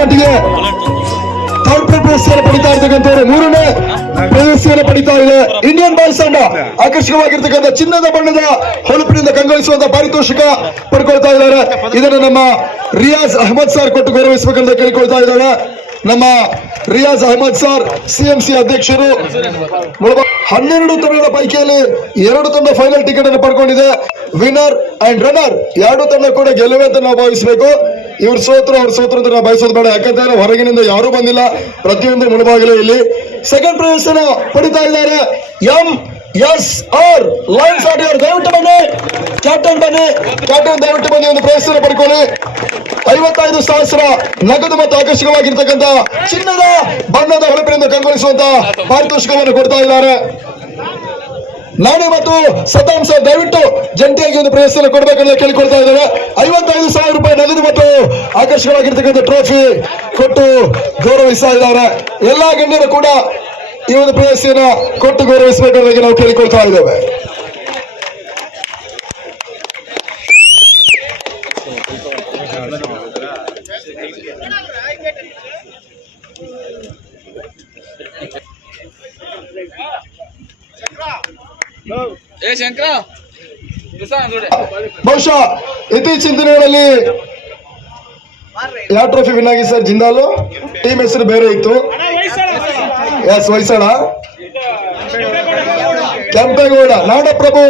ಮಟ್ಟಿಗೆ ಥರ್ಡ್ ಪ್ರಶಸ್ತಿಯನ್ನು ಪಡಿತಾ ಇರ್ತಕ್ಕಂಥವ್ರು, ಮೂರನೇ ಪ್ರಶಸ್ತಿಯನ್ನು ಪಡಿತಾ ಇದೆ ಇಂಡಿಯನ್ ಬಾಯ್ಸ್ ತಂಡ. ಆಕರ್ಷಕವಾಗಿರ್ತಕ್ಕಂಥ ಚಿನ್ನದ ಬಣ್ಣದ ಹೊಳಪಿನಿಂದ ಕಂಗೊಳಿಸುವಂತಹ ಪಾರಿತೋಷಿಕ ಪಡ್ಕೊಳ್ತಾ ಇದ್ದಾರೆ. ಇದನ್ನು ನಮ್ಮ ರಿಯಾಜ್ ಅಹಮದ್ ಸರ್ ಕೊಟ್ಟು ಗೌರವಿಸಬೇಕಂತ ಕೇಳಿಕೊಳ್ತಾ ಇದ್ದಾರೆ. ನಮ್ಮ ರಿಯಾಜ್ ಅಹಮದ್ ಸರ್ ಸಿಎಂಸಿ ಅಧ್ಯಕ್ಷರು. 12 ತಂಡಗಳ ಪೈಕಿಯಲ್ಲಿ 2 ತಂಡ ಫೈನಲ್ ಟಿಕೆಟ್ ಅನ್ನು ಪಡ್ಕೊಂಡಿದೆ. ವಿನ್ನರ್ ಅಂಡ್ ರನ್ನರ್ 2 ತಂಡ ಕೂಡ ಗೆಲುವೆ ಅಂತ ನಾವು ಭಾವಿಸಬೇಕು. ಇವ್ರು ಸೋತರು ಅವ್ರು ಸೋತರು ಅಂತ ನಾವು ಬಯಸೋದು ಬೇಡ, ಯಾಕಂದ್ರೆ ಹೊರಗಿನಿಂದ ಯಾರು ಬಂದಿಲ್ಲ, ಪ್ರತಿಯೊಂದು ಮುಳುಬಾಗಿಲು ಇಲ್ಲಿ. ಸೆಕೆಂಡ್ ಪ್ರೈಸ್ ಪಡಿತಾ ಇದ್ದಾರೆ MSR ಲಯನ್ಸ್ ಆಡಿಯರ್. ದಯವಿಟ್ಟು ಬನ್ನಿ ಕ್ಯಾಪ್ಟನ್, ಕ್ಯಾಪ್ಟನ್ ದಯವಿಟ್ಟು ಬನ್ನಿ, ಒಂದು ಪ್ರೈಸ್ ಪಡ್ಕೊಳ್ಳಿ. 55,000 ನಗದು ಮತ್ತು ಆಕರ್ಷಕವಾಗಿರ್ತಕ್ಕಂಥ ಚಿನ್ನದ ಬಣ್ಣದ ಹೊಳಪಿನಿಂದ ಕಂಗೊಳಿಸುವಂತ ಪಾರಿತೋಷಿಕವನ್ನು ಕೊಡ್ತಾ ಇದ್ದಾರೆ. ನಾನೇ ಮತ್ತು ಸದ್ದಾಂ ಸರ್ ದಯವಿಟ್ಟು ಜಂಟಿಯಾಗಿ ಒಂದು ಪ್ರಯತ್ನ ಕೊಡಬೇಕಂತ ಕೇಳಿಕೊಳ್ತಾ ಇದ್ದಾರೆ. 55,000 ರೂಪಾಯಿ ನಗದು ಮತ್ತು ಆಕರ್ಷಕವಾಗಿರ್ತಕ್ಕಂಥ ಟ್ರೋಫಿ ಕೊಟ್ಟು ಗೌರವಿಸ್ತಾ ಇದ್ದಾರೆ. ಎಲ್ಲಾ ಗಣ್ಯರು ಕೂಡ ಈ ಒಂದು ಪ್ರಯತ್ನ ಕೊಟ್ಟು ಗೌರವಿಸಬೇಕಾಗಿ ನಾವು ಕೇಳಿಕೊಳ್ತಾ ಇದ್ದೇವೆ. ಬಹುಶಃ ಇತ್ತೀಚಿನ ದಿನಗಳಲ್ಲಿ ಯಾವ ಟ್ರೋಫಿ ವಿನ್ ಆಗಿ ಸರ್? ಜಿಂದಾಲು ಟೀಮ್ ಹೆಸರು ಬೇರೆ ಇತ್ತು. ಎಸ್, ಹೊಯ್ಸಳ ಕೆಂಪೇಗೌಡ, ನಾಡಪ್ರಭು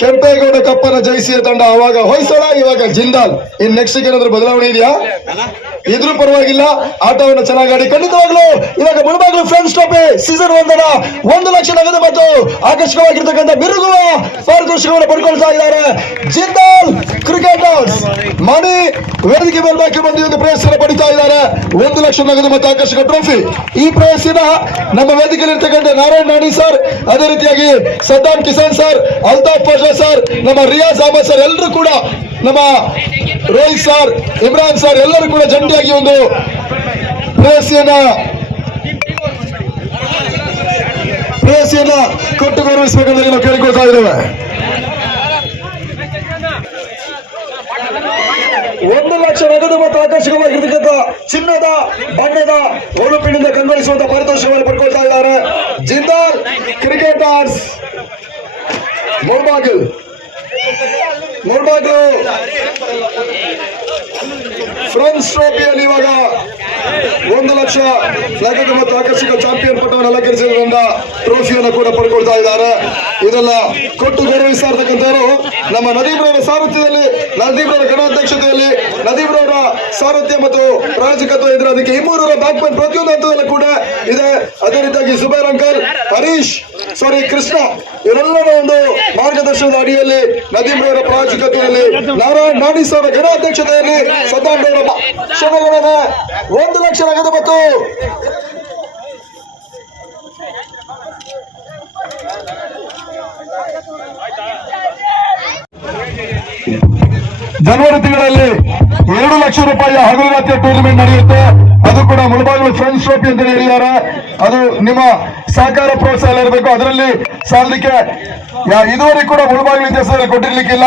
ಕೆಂಪೇಗೌಡ ಕಪ್ಪನ ಜಯಿಸಿದ ತಂಡ. ಅವಾಗ ಹೊಯ್ಸಳ, ಇವಾಗ ಜಿಂದಾಲ್. ಇನ್ ನೆಕ್ಸ್ಟ್ ಏನಾದ್ರು ಬದಲಾವಣೆ ಇದೆಯಾ? ಇದ್ರೂ ಪರವಾಗಿಲ್ಲ, ಆಟವನ್ನು ಚೆನ್ನಾಗಿ ಆಡಿ ಖಂಡಿತವಾಗ್ಲು ಇವಾಗ Mulbagal friends trophy season 1 1 lakh ನಗದು ಮತ್ತು ಆಕರ್ಷಕವಾಗಿರ್ತಕ್ಕಂಥ ಮಿರುಗುವ ಪಾರಿತೋಷಿಕವನ್ನು ಪಡ್ಕೊಳ್ತಾ ಇದ್ದಾರೆ ಜಿಂದಾಲ್ ಕ್ರಿಕೆಟರ್ಸ್. ಮಣಿ ವೇದಿಕೆ ಮೇಲ್ಬಾಕಿ ಬಂದು ಒಂದು ಪ್ರಯತ್ನ ಪಡಿತಾ ಇದ್ದಾರೆ. 1 ಲಕ್ಷ ನಗದು ಮತ್ತು ಆಕರ್ಷಕ ಟ್ರೋಫಿ. ಈ ಪ್ರಯತ್ನ ನಮ್ಮ ವೇದಿಕೆಯಲ್ಲಿ ಇರ್ತಕ್ಕಂಥ ನಾರಾಯಣ್ ನಾಣಿ ಸರ್, ಅದೇ ರೀತಿಯಾಗಿ ಸದ್ದಾಂ ಕಿಸಾನ್ ಸರ್, ಅಲ್ತಾಫ್ ಪಾಷಾ ಸರ್, ನಮ್ಮ ರಿಯಾಜ್ ಅಹಮದ್ ಸರ್, ಎಲ್ಲರೂ ಕೂಡ ನಮ್ಮ ರೋಹಿತ್ ಸರ್, ಇಮ್ರಾನ್ ಸರ್ ಎಲ್ಲರೂ ಕೂಡ ಜಂಟಿಯಾಗಿ ಒಂದು ಪ್ರಶಸ್ತಿಯನ್ನ ಕೊಟ್ಟು ಗೌರವಿಸಬೇಕಂತ ನಾವು ಕೇಳಿಕೊಳ್ತಾ ಇದ್ದೇವೆ. 1 ಲಕ್ಷ ನಗದು ಮತ್ತು ಆಕರ್ಷಕವಾಗಿರ್ತಕ್ಕಂಥ ಚಿನ್ನದ ಬಣ್ಣದ ಹೊಳಪಿನಿಂದ ಕಂಗೊಳಿಸುವಂತ ಪಾರಿತೋಷಿಕವನ್ನು ಪಡ್ಕೊಳ್ತಾ ಇದ್ದಾರೆ ಜಿಂದಾಲ್ ಕ್ರಿಕೆಟರ್ಸ್. ಮುಳುಬಾಗಿಲು ಫ್ರೆಂಡ್ಸ್ ಟ್ರೋಫಿಯಲ್ಲಿ ಇವಾಗ 1 ಲಕ್ಷ ನಗದು ಮತ್ತು ಆಕರ್ಷಕ ಚಾಂಪಿಯನ್ ಪಟ್ಟವನ್ನು ಅಲಂಕರಿಸಿದ ಟ್ರೋಫಿಯನ್ನು ಕೂಡ ಪಡ್ಕೊಳ್ತಾ ಇದ್ದಾರೆ. ಇದೆಲ್ಲ ಕೊಟ್ಟು ಗೌರವಿಸ್ತಾ ಇರ್ತಕ್ಕಂಥವರು ನಮ್ಮ ನದೀಮ್ರವರ ಸಾರಥ್ಯದಲ್ಲಿ, ನದೀಮ್ರವರ ಗಣಾಧ್ಯಕ್ಷತೆಯಲ್ಲಿ, ನದೀಮ್ರವರ ಸಾರಥ್ಯ ಮತ್ತು ಪ್ರಾಯೋಜಕತ್ವ ಇದ್ರೆ ಅದಕ್ಕೆ 200 ಬ್ಯಾಕ್ಮನ್ ಪ್ರತಿಯೊಂದು ಹಂತದಲ್ಲೂ ಕೂಡ ಇದೆ. ಅದೇ ರೀತಿಯಾಗಿ ಸುಬೇರ್ ಅಂಕಲ್, ಕೃಷ್ಣ ಇವರೆಲ್ಲರ ಒಂದು ಮಾರ್ಗದರ್ಶನದ ಅಡಿಯಲ್ಲಿ, ನದೀಮ್ರವರ ಪ್ರಾಯೋಜಕತ್ವದಲ್ಲಿ, ನಾರಾಯಣ್ ನಾಣಿ ಅವರ ಗಣಾಧ್ಯಕ್ಷತೆಯಲ್ಲಿ, ಸದ್ದಾಂ ಕ್ಷಣಗಣನೆ 1 ಲಕ್ಷ ನಗದು ಮತ್ತು ಜನವರಿ ತಿಂಗಳಲ್ಲಿ 2 ಲಕ್ಷ ರೂಪಾಯಿಯ ಹಗಲುರಾತ್ರಿ ಟೂರ್ನಮೆಂಟ್ ನಡೆಯುತ್ತೆ. ಅದು ಕೂಡ ಮುಳುಬಾಗಿಲು ಫ್ರೆಂಡ್ಸ್ ಟ್ರೋಫಿ ಅಂತ ಹೇಳಿದ್ದಾರೆ. ಅದು ನಿಮ್ಮ ಸಹಕಾರ ಪ್ರೋತ್ಸಾಹ ಇರಬೇಕು. ಅದರಲ್ಲಿ ಸಾಧಲಿಕ್ಕೆ ಇದುವರೆಗೂ ಕೂಡ ಮುಳುಬಾಗಿಲು ಇತಿಹಾಸದಲ್ಲಿ ಕೊಟ್ಟಿರ್ಲಿಕ್ಕಿಲ್ಲ.